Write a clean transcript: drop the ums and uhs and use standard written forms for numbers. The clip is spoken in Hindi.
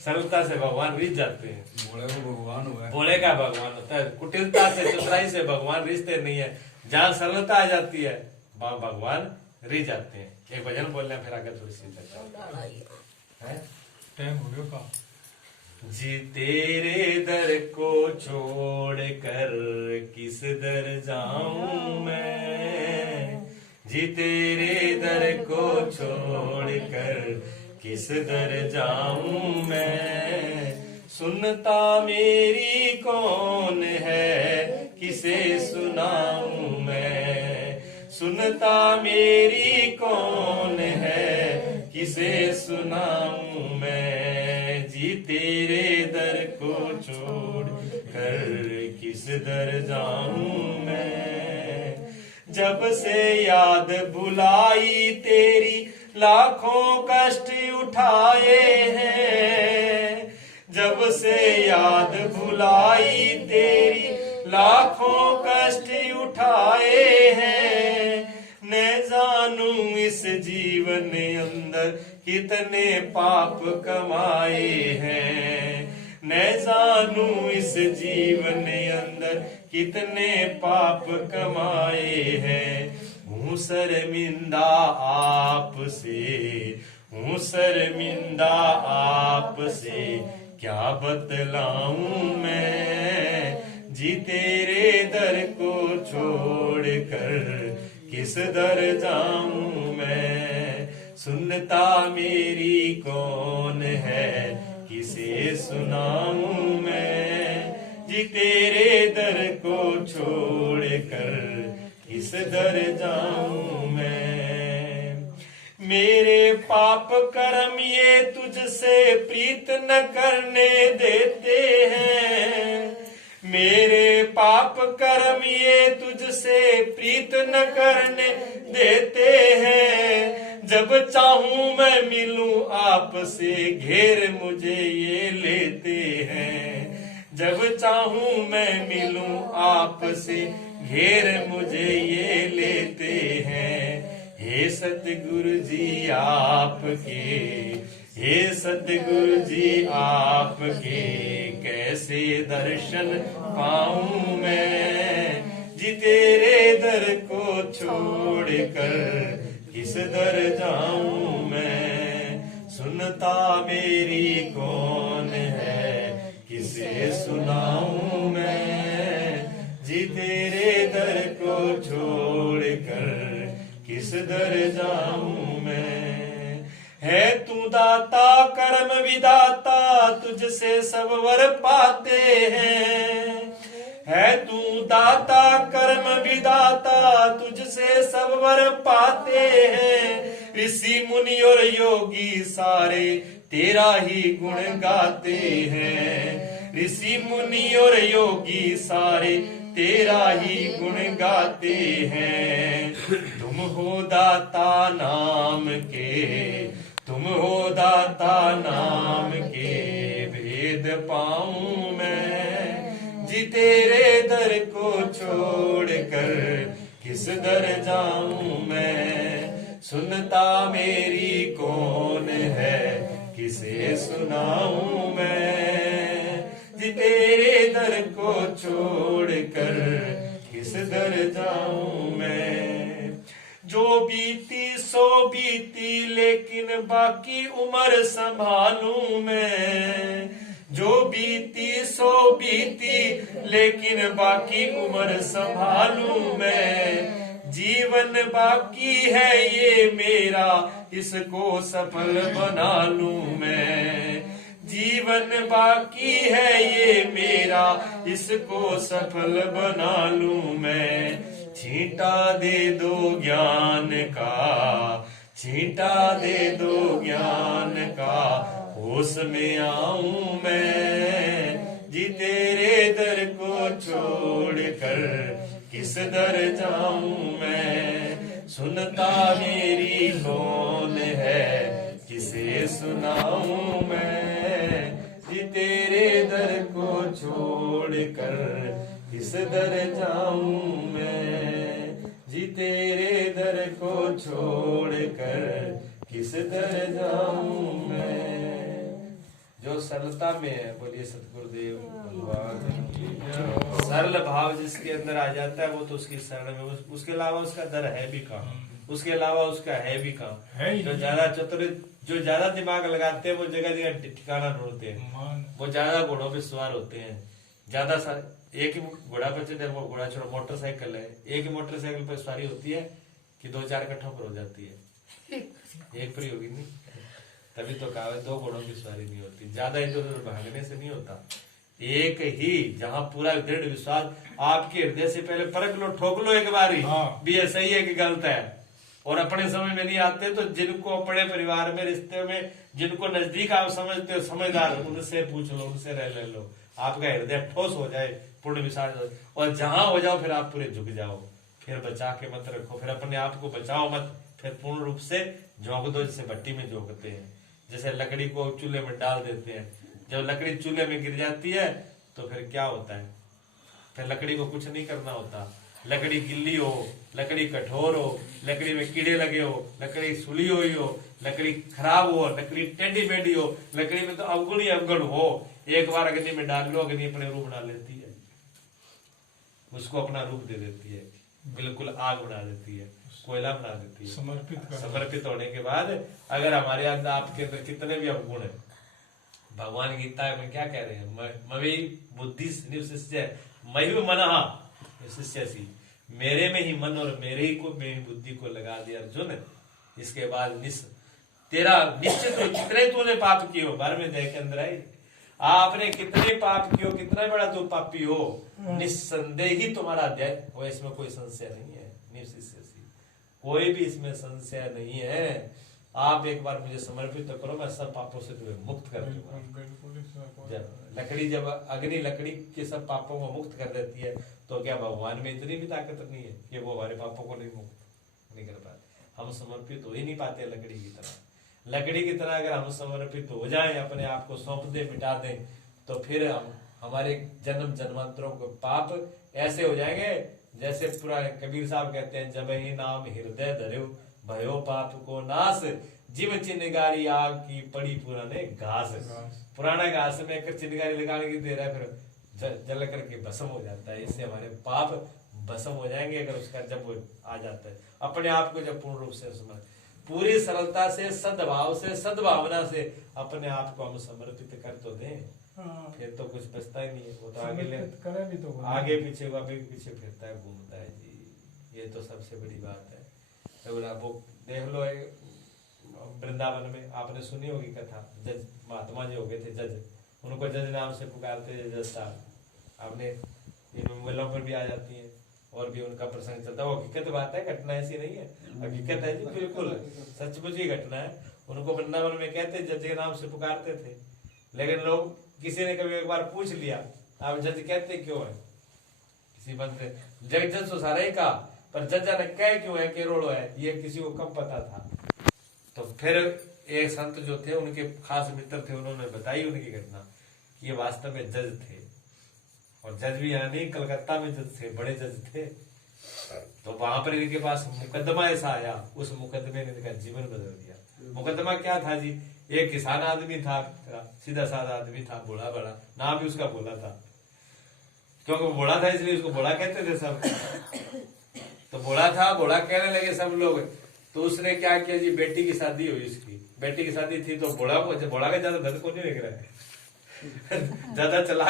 सरलता से भगवान रिझ जाते हैं। भोले को भगवान हुआ है। भोले का भगवान होता है। कुटिलता से चतुराई से भगवान रिझते नहीं है। जहाँ सरलता आ जाती है वहां भगवान रिझ जाते हैं। एक भजन बोलने फिर आगे थोड़ी सी टाइम हो गया का। जी तेरे दर को छोड़ कर किस दर जाऊं मैं, जी तेरे दर को छोड़ कर किस दर जाऊं मैं, सुनता मेरी कौन है किसे सुनाऊं मैं, सुनता मेरी कौन है किसे सुनाऊं मैं, जी तेरे दर को छोड़ कर किस दर जाऊं मैं, जब से याद बुलाई तेरी लाखों कष्ट उठाए हैं, जब से याद बुलाई तेरी लाखों कष्ट उठाए हैं, न जानू इस जीवन अंदर कितने पाप कमाए हैं, न जानू इस जीवन अंदर कितने पाप कमाए हैं, हूँ शर्मिंदा आपसे, हूँ शर्मिंदा आपसे क्या बतलाऊं मैं, जी तेरे दर को छोड़ कर किस दर जाऊं मैं, सुनता मेरी कौन है किसे सुनाऊं मैं, जी तेरे दर को छोड़ कर किस दर जाऊं मैं, मेरे पाप कर्म ये तुझसे प्रीत न करने देते हैं, मेरे पाप कर्म ये तुझसे प्रीत न करने देते हैं, जब चाहूं मैं मिलूं आपसे घेर मुझे ये लेते हैं, जब चाहूं मैं मिलूं आपसे घेर मुझे ये लेते हैं, हे सतगुरु जी आपके, हे सतगुरु जी आपके कैसे दर्शन पाऊं मैं, जी तेरे दर को छोड़ कर किस दर जाऊं मैं, सुनता मेरी कौन है किसे सुनाऊं मैं, जी तेरे दर को छोड़ कर किस दर जाऊं मैं, है तू दाता कर्म विदाता तुझसे सब वर पाते हैं, है तू दाता कर्म विदाता तुझसे सब वर पाते हैं, ऋषि मुनि और योगी सारे तेरा ही गुण गाते हैं, ऋषि मुनि और योगी सारे तेरा ही गुण गाते हैं, तुम हो दाता नाम के, तुम हो दाता नाम के भेद पाऊं मैं, जी तेरे दर को छोड़ कर किस दर जाऊं मैं, सुनता मेरी कौन है किसे सुनाऊं मैं, जी तेरे दर को छोड़ कर किस दर जाऊं मैं, जो बीती सो बीती लेकिन बाकी उम्र संभालूं मैं, जो बीती सो बीती लेकिन बाकी उम्र संभालूं मैं, जीवन बाकी है ये मेरा इसको सफल बना लूं मैं, जीवन बाकी है ये मेरा इसको सफल बना लूं मैं, छींटा दे दो ज्ञान का, छींटा दे दो ज्ञान का होश में आऊं मैं, जी तेरे दर को छोड़ कर किस दर जाऊं मैं, सुनता मेरी कौन है किसे सुनाऊं मैं, जी तेरे दर को छोड़ कर किस दर जाऊं मैं, जी तेरे दर को छोड़ कर किस दर जाऊं मैं, जो सरलता में है। बोलिए सतगुरुदेव भगवान की जय। सरल भाव जिसके अंदर आ जाता है वो तो उसकी शरण में, उसके अलावा उसका दर है भी कहाँ, उसके अलावा उसका है भी कहाँ। जो ज्यादा चतुर, जो ज्यादा दिमाग लगाते हैं वो जगह जगह ठिकाना ढूंढते हैं, वो ज्यादा घोड़ों पे सवार होते हैं। ज्यादा एक ही घोड़ा पर चढ़े, वो घोड़ा छोड़ो मोटरसाइकिल है, एक ही मोटरसाइकिल पर सवारी होती है कि 2-4 इकट्ठों पर हो जाती है, एक पर ही होगी नहीं। तभी तो कहा है 2 घोड़ों की सवारी नहीं होती, ज्यादा इधर उधर भागने से नहीं होता। एक ही जहां पूरा दृढ़ विश्वास आपके हृदय से पहले परख लो, ठोक लो एक बार ही भी ये सही है कि गलत है। और अपने समझ में नहीं आते तो जिनको अपने परिवार में, रिश्ते में, जिनको नजदीक आप समझते हो, समझदार, उनसे पूछ लो, उनसे रह ले लो, आपका हृदय ठोस हो जाए, पूर्ण विश्वास हो। और जहां हो जाओ फिर आप पूरे झुक जाओ, फिर बचा के मत रखो, फिर अपने आप को बचाओ मत, फिर पूर्ण रूप से झोंक दो, जैसे भट्टी में झोंकते हैं, जैसे लकड़ी को चूल्हे में डाल देते हैं। जब लकड़ी चूल्हे में गिर जाती है तो फिर क्या होता है, फिर लकड़ी को कुछ नहीं करना होता। लकड़ी गिल्ली हो, लकड़ी कठोर हो, लकड़ी में कीड़े लगे हो, लकड़ी सुली हुई हो, लकड़ी खराब हो, लकड़ी टेढ़ी मेढ़ी हो, लकड़ी में तो अवगुण ही अवगुण हो, एक बार अग्नि में डाल लो, अग्नि अपने रूप बना लेती है, उसको अपना रूप दे देती है, बिल्कुल आग बना देती है, कोयला बना देती है। समर्पित होने के बाद अगर हमारे अंदर, आपके अंदर कितने भी अवगुण है, भगवान गीता में क्या कह रहे हैं, मवी बुद्धि शिष्य मई मनहा शिष्य सी, मेरे में ही मन और मेरी बुद्धि को लगा दिया अर्जुन। इसके बाद तेरा निश्चित हो, कितने तूने पाप किए हो, बार में देख के अंदर आई, आपने कितने पाप किए हो, कितना बड़ा तू पापी हो, निस्संदेह ही तुम्हारा अध्याय हो, इसमें कोई संशय नहीं है। निश्चित कोई भी इसमें संशय नहीं है। आप एक बार मुझे समर्पित तो करो, मैं सब पापों से तुम्हें मुक्त कर दूंगा। जब अग्नि लकड़ी के सब पापों को मुक्त कर देती है तो क्या भगवान में इतनी भी ताकत नहीं है कि वो हमारे पापों को नहीं मुक्त नहीं कर पाते। हम समर्पित हो ही नहीं पाते लकड़ी की तरह। लकड़ी की तरह अगर हम समर्पित हो जाएं, अपने आप को सौंप दे, मिटा दें, तो फिर हम हमारे जन्म जन्मांतरों के पाप ऐसे हो जाएंगे जैसे पुराने कबीर साहब कहते हैं, जब ही नाम हृदय धर्यो भयो पाप को नाश, जीव चिन्हगारी आग की पड़ी पुराने घास। पुराना घास में एक चिन्हगारी लगाने की दे रहा है, फिर जल करके भस्म हो जाता है। इससे हमारे पाप भस्म हो जाएंगे अगर उसका जब वो आ जाता है। अपने आप को जब पूर्ण रूप से पूरी सरलता से, सद्भाव से, सद्भावना से अपने आप को हम समर्पित कर तो दें, फिर तो कुछ बचता ही नहीं है। वो तो आगे पीछे पीछे फिरता है, घूमता है जी। ये तो सबसे बड़ी बात है। तो वो देख लो वृंदावन में आपने सुनी होगी कथा, जज महात्मा जी हो गए थे, जज, उनको जज नाम से पुकारते थे, जज साहब। आपने मोबाइलों पर भी आ जाती है और भी उनका प्रसंग चलता है। वो हकीकत बात है, घटना ऐसी नहीं है, हकीकत है जी, बिल्कुल सचमुच की घटना है। उनको वृंदावन में कहते जज के नाम से पुकारते थे, लेकिन लोग, किसी ने कभी एक बार पूछ लिया आप जज कहते क्यों है, किसी बंदे जग जज तो सारा ही कहा, पर जज ने कह क्यों है, केरोड़ो है, ये किसी को कम पता था। तो फिर एक संत जो थे, उनके खास मित्र थे, उन्होंने बताई उनकी घटना कि ये वास्तव में जज थे, और जज भी यहाँ नहीं, कलकत्ता में जज थे, बड़े जज थे। तो वहां पर इनके पास मुकदमा ऐसा आया, उस मुकदमे ने इनका जीवन बदल दिया। मुकदमा क्या था जी, एक किसान आदमी था, सीधा साधा आदमी था, भोला बड़ा, नाम भी उसका भोला था, क्योंकि वो भोला था इसलिए उसको भोला कहते थे सब। तो भोला था, भोला कहने लगे सब लोग। तो उसने क्या किया जी, बेटी की शादी हुई, उसकी बेटी की शादी थी, तो भोला का ज्यादा धन को नहीं देख रहा है ज्यादा चला